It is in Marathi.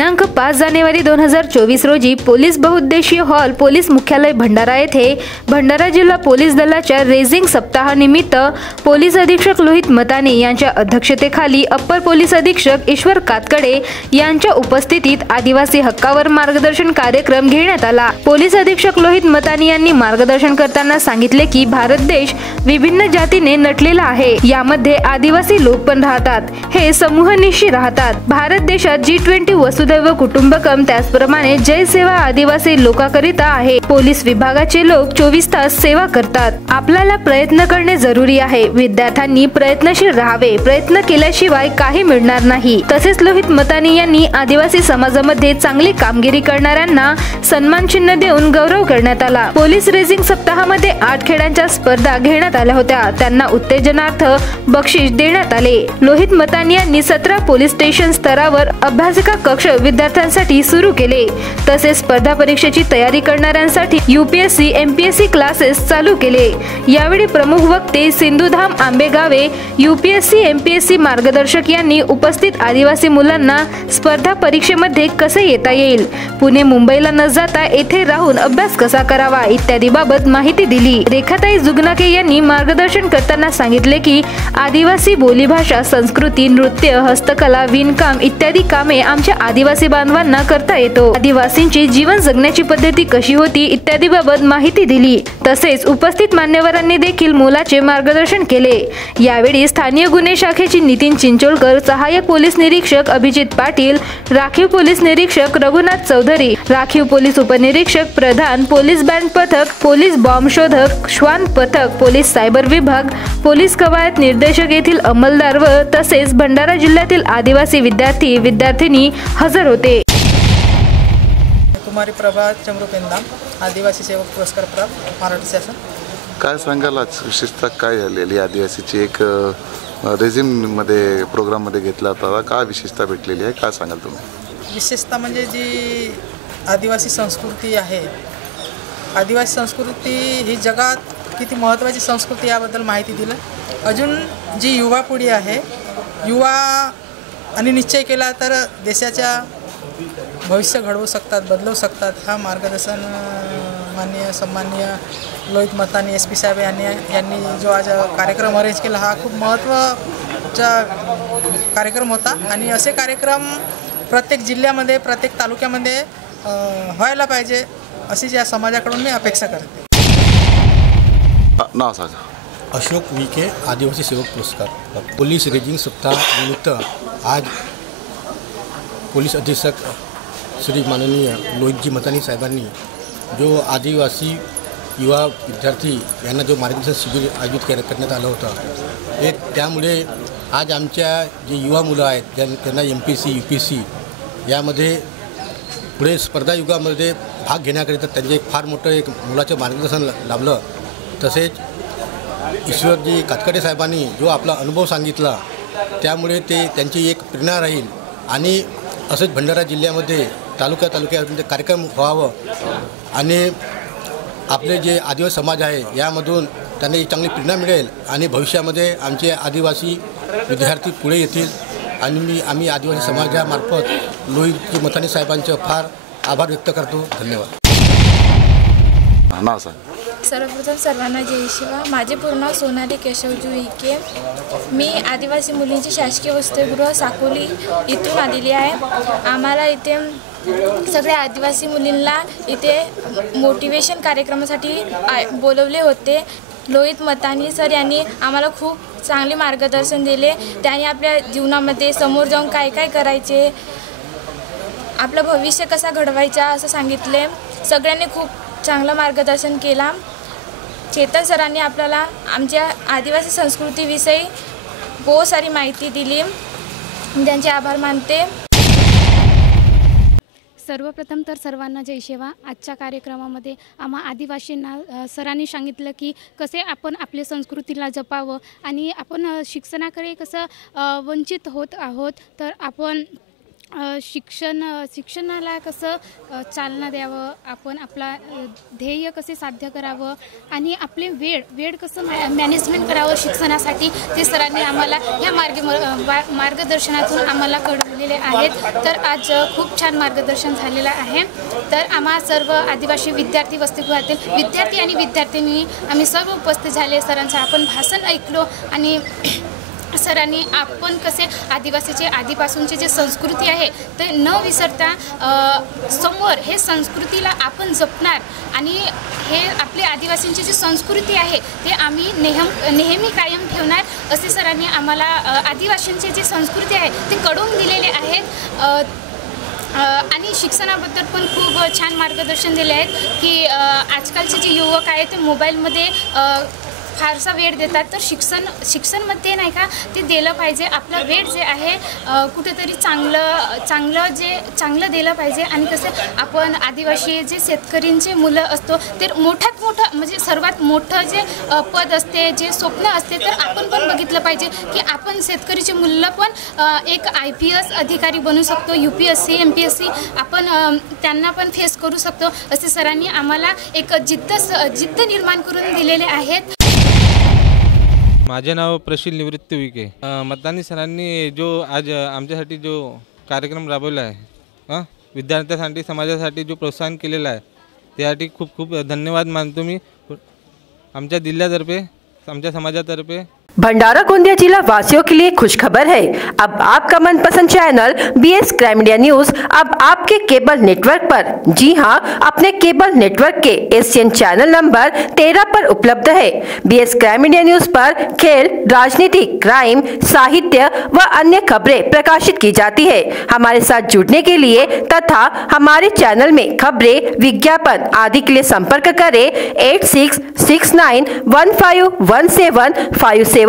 दिनांक 5 जानेवारी 2024 रोजी पोलीस बहुउद्देशीय हॉल पोलीस मुख्यालय भंडारा येथे भंडारा जिल्हा पोलीस दलाच्या रेझिंग सप्ताहानिमित्त पोलीस अधीक्षक लोहित मतानी यांच्या अध्यक्षतेखाली अप्पर पोलीस अधीक्षक ईश्वर कातकडे यांच्या उपस्थितीत आदिवासी हक्कावर मार्गदर्शन कार्यक्रम घेण्यात आला। पोलीस अधीक्षक लोहित मतानी यांनी मार्गदर्शन करताना सांगितले की भारत देश विभिन्न जातीने नटलेला आहे, यामध्ये आदिवासी लोक पण राहतात, हे समूहनिशी राहतात। भारत देशात G20 वसुदैव कुटुंबकम त्याचप्रमाणे जय सेवा आदिवासी लोकांकरिता आहे। पोलीस विभागाचे लोक 24 तास सेवा करतात। आपल्याला प्रयत्न करणे जरुरी आहे। विद्यार्थ्यांनी प्रयत्नशील राहावे, प्रयत्न केल्याशिवाय काही मिळणार नाही। तसेच लोहित मतानी यांनी आदिवासी समाजामध्ये चांगली कामगिरी करणाऱ्यांना सन्मान चिन्ह देऊन गौरव करण्यात आला। पोलीस रेझिंग सप्ताहामध्ये 8 खेळांच्या स्पर्धा घेण्यात आल्या होत्या, त्यांना उत्तेजनार्थ बक्षीस देण्यात आले। लोहित मतानी यांनी 17 पोलीस स्टेशन स्तरावर अभ्यासिका कक्ष विद्यार्थ्यांसाठी सुरू केले। तसेच स्पर्धा परीक्षेची तयारी करणाऱ्यांसाठी UPSC MPSC क्लासेस चालू केले। यावेळी प्रमुख वक्ते सिंधुधाम आंबेगावे UPSC MPSC मार्गदर्शक यांनी उपस्थित आदिवासी मुलांना स्पर्धा परीक्षेमध्ये कसे येता येईल, पुणे मुंबईला न जाता येथे राहून अभ्यास कसा करावा इत्यादी बाबत माहिती दिली। रेखाताई जुगनाके यांनी मार्गदर्शन करताना सांगितले की आदिवासी बोलीभाषा, संस्कृती, नृत्य, हस्तकला, विणकाम इत्यादी कामे आमच्या आदिवासी बांधवांना करता येतो। आदिवासींची जीवन जगण्याची पद्धती कशी होती इत्यादी बाबत माहिती दिली। तसेच उपस्थित मान्यवरांनी देखील मुलाचे मार्गदर्शन केले। यावेळी स्थानिक गुन्हे शाखेची नितीन चिंचोळकर, सहाय्यक पोलीस निरीक्षक अभिजित पाटील, राखीव पोलीस निरीक्षक रघुनाथ चौधरी, राखीव पोलीस उपनिरीक्षक प्रधान, पोलीस बँड पथक, पोलीस बॉम्ब शोधक, श्वान पथक, पोलीस सायबर विभाग, पोलीस कवायत निर्देशक येथील अंमलदार व तसेच भंडारा जिल्ह्यातील आदिवासी विद्यार्थी विद्यार्थिनी हजर होते। कुमारी प्रभा चमरुपेंदाम, आदिवासी सेवक पुरस्कार प्राप्त, महाराष्ट्र शासन। काय सांगाल आज विशेषतः काय झालेली आदिवासीची एक रेझिममध्ये प्रोग्राममध्ये घेतला होता, काय विशेषता भेटलेली आहे, काय सांगाल तुम्ही? विशेषता म्हणजे जी आदिवासी संस्कृती आहे, आदिवासी संस्कृती ही जगात किती महत्त्वाची संस्कृती याबद्दल माहिती दिलं। अजून जी युवा पिढी आहे, युवा आणि निश्चय केला तर देशाच्या भविष्य घडवू शकतात, बदलवू शकतात। हा मार्गदर्शन माननीय सन्माननीय लोहित मतानी SP साहेब यांनी जो आज कार्यक्रम अरेंज केला, हा खूप महत्त्वाचा कार्यक्रम होता आणि असे कार्यक्रम प्रत्येक जिल्ह्यामध्ये, प्रत्येक तालुक्यामध्ये व्हायला पाहिजे अशी या समाजाकडून मी अपेक्षा करते। नाव सांगा। अशोक विखे, आदिवासी सेवक पुरस्कार। पोलीस रेझिंग सप्ताह निमित्त आज पोलीस अधीक्षक श्री माननीय लोहितजी मतानी साहेबांनी जो आदिवासी युवा विद्यार्थी यांना जो मार्गदर्शन शिबिर आयोजित करण्यात आलं होतं, एक त्यामुळे आज आमच्या जे युवा मुलं आहेत त्यांना MPSC UPSC यामध्ये पुढे स्पर्धा युगामध्ये भाग घेण्याकरिता त्यांचे एक फार मोठं एक मुलाचं मार्गदर्शन लाभलं। तसेच ईश्वरजी कातकडे साहेबांनी जो आपला अनुभव सांगितला, त्यामुळे ते त्यांची एक प्रेरणा राहील आणि असंच भंडारा जिल्ह्यामध्ये तालुक्यामध्ये कार्यक्रम व्हावं आणि आपले जे आदिवासी समाज आहे यामधून त्यांना एक चांगली प्रेरणा मिळेल आणि भविष्यामध्ये आमचे आदिवासी विद्यार्थी पुढे येतील आणि आम्ही आदिवासी समाजामार्फत लोहितजी मतानी साहेबांचं फार आभार व्यक्त करतो। धन्यवाद। नाव सांग। सर्वप्रथम सर्वांना जय शिवा। माझे पूर्ण नाव सोनाली केशवजी विखे। मी आदिवासी मुलींची शासकीय वसतिगृह साकोली इथून आलेली आहे। आम्हाला इथे सगळ्या आदिवासी मुलींना इथे मोटिवेशन कार्यक्रमासाठी बोलवले होते। लोहित मतानी सर यांनी आम्हाला खूप चांगले मार्गदर्शन दिले। त्यांनी आपल्या जीवनामध्ये समोर जाऊन काय काय करायचे, आपलं भविष्य कसा घडवायचा असं सांगितले। सगळ्यांनी खूप चांगलं मार्गदर्शन केला। चेतन सरांनी आपल्याला आमच्या आदिवासी संस्कृतीविषयी बहुत सारी माहिती दिली, त्यांचे आभार मानते। सर्वप्रथम तर सर्वांना जय सेवा। आजच्या कार्यक्रमामध्ये आम्हा आदिवासींना सरांनी सांगितलं की कसे आपण आपल्या संस्कृतीला जपावं आणि आपण शिक्षणाकडे कसं वंचित होत आहोत, तर आपण शिक्षणाला कसं चालना द्यावं, आपण आपला ध्येय कसे साध्य करावं आणि आपले वेळ कसं मॅनेजमेंट करावं शिक्षणासाठी, ते सरांनी आम्हाला ह्या मार्गदर्शनातून आम्हाला कळवलेले आहेत. तर आज खूप छान मार्गदर्शन झालेलं आहे. तर आम्हा सर्व आदिवासी विद्यार्थी वसतिगृहातील विद्यार्थी आणि विद्यार्थिनी आम्ही सर्व उपस्थित झाले. सरांचं आपण भाषण ऐकलो आणि सरांनी आपण कसे आदिवासीचे आधीपासूनचे जे संस्कृती आहे ते न विसरता समोर हे संस्कृतीला आपण जपणार आणि हे आपले आदिवासींची जी संस्कृती आहे ते आम्ही नेहमी कायम ठेवणार असे सरांनी आम्हाला आदिवासींची जी संस्कृती आहे ते कळवून दिलेले आहेत. आणि शिक्षणाबद्दल पण खूप छान मार्गदर्शन दिले आहेत की आजकालचे जे युवक आहेत ते मोबाईलमध्ये फारसा वेळ देतात. तर शिक्षणमध्ये नाही का ते दिलं पाहिजे. आपला वेळ जे आहे कुठेतरी चांगलं दिलं पाहिजे. आणि कसं आपण आदिवासी जे शेतकऱ्यांचे मुलं असतो ते मोठ्यात मोठं म्हणजे सर्वात मोठं जे पद असते, जे स्वप्न असते, तर आपण पण बघितलं पाहिजे की आपण शेतकरीचे मुलं पण एक IPS अधिकारी बनू शकतो, UPSC MPSC आपण त्यांना पण फेस करू शकतो असे सरांनी आम्हाला एक जिद्द निर्माण करून दिलेले आहेत. माझे नाव प्रशील निवृत्ती विके. मतदानी सरांनी जो आज आमच्यासाठी जो कार्यक्रम राबवला आहे, विद्यार्थ्यांसाठी समाजासाठी जो प्रोत्साहन केलेला आहे त्यासाठी खूप खूप धन्यवाद मानतो मी आमच्या जिल्ह्यातर्फे, आमच्या समाजातर्फे. भंडारा गोंदिया जिला वासियों के लिए खुशखबर है. अब आपका मनपसंद channel BS crime media news अब आपके केबल नेटवर्क पर, जी हां, अपने केबल नेटवर्क के एशियन चैनल नंबर 13 पर उपलब्ध है. BS क्राइम मीडिया न्यूज पर खेल, राजनीति, क्राइम, साहित्य व अन्य खबरें प्रकाशित की जाती है. हमारे साथ जुड़ने के लिए तथा हमारे चैनल में खबरें, विज्ञापन आदि के लिए संपर्क करें 8669151757 पर.